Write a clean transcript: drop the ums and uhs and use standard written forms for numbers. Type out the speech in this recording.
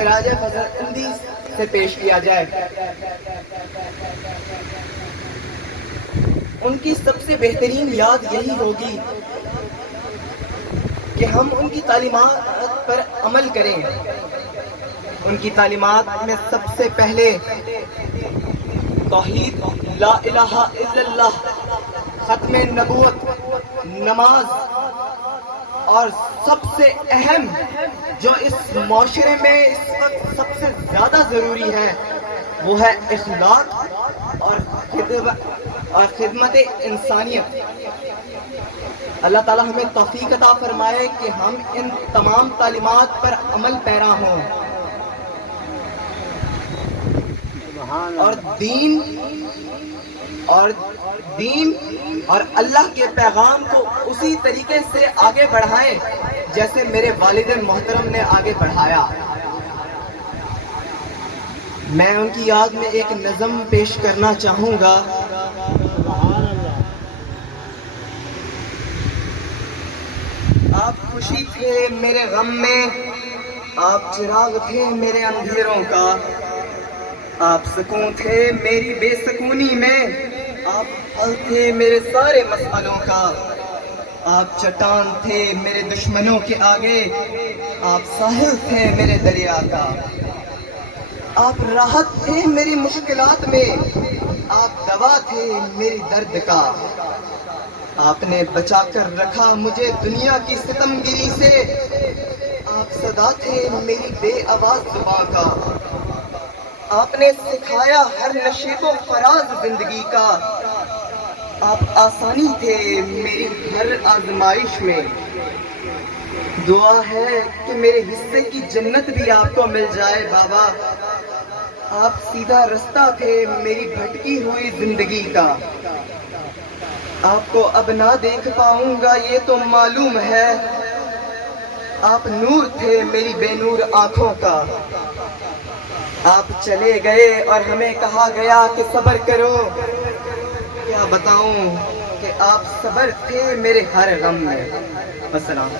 خراج خزرندی سے پیش کیا جائے۔ ان کی سب سے بہترین یاد یہی ہوگی کہ ہم ان کی تعلیمات پر عمل کریں۔ ان کی تعلیمات میں سب سے پہلے توحید، لا الہ الا اللہ، ختم نبوت، نماز، اور سب سے اہم جو اس معاشرے میں اس وقت سب سے زیادہ ضروری ہے وہ ہے اخلاق اور خدمت انسانیت۔ اللہ تعالیٰ ہمیں توفیق عطا فرمائے کہ ہم ان تمام تعلیمات پر عمل پیرا ہوں اور دین اور اللہ کے پیغام کو اسی طریقے سے آگے بڑھائیں جیسے میرے والد محترم نے آگے بڑھایا۔ میں ان کی یاد میں ایک نظم پیش کرنا چاہوں گا۔ آپ خوشی تھے میرے غم میں، آپ چراغ تھے میرے اندھیروں کا، آپ سکون تھے میری بے سکونی میں، آپ حل تھے میرے سارے مسئلوں کا، آپ چٹان تھے میرے دشمنوں کے آگے، آپ ساحل تھے میرے دریا کا، آپ راحت تھے میری مشکلات میں، آپ دوا تھے میری درد کا، آپ نے بچا کر رکھا مجھے دنیا کی ستم گیری سے، آپ صدا تھے میری بے آواز زباں کا، آپ نے سکھایا ہر نشیب و فراز زندگی کا، آپ آسانی تھے میری ہر آزمائش میں۔ دعا ہے کہ میرے حصے کی جنت بھی آپ کو مل جائے بابا، آپ سیدھا رستہ تھے میری بھٹکی ہوئی زندگی کا، آپ کو اب نہ دیکھ پاؤں گا یہ تو معلوم ہے، آپ نور تھے میری بے نور آنکھوں کا، آپ چلے گئے اور ہمیں کہا گیا کہ صبر کرو، کیا بتاؤں کہ آپ صبر تھے میرے ہر غم میں۔ السلام۔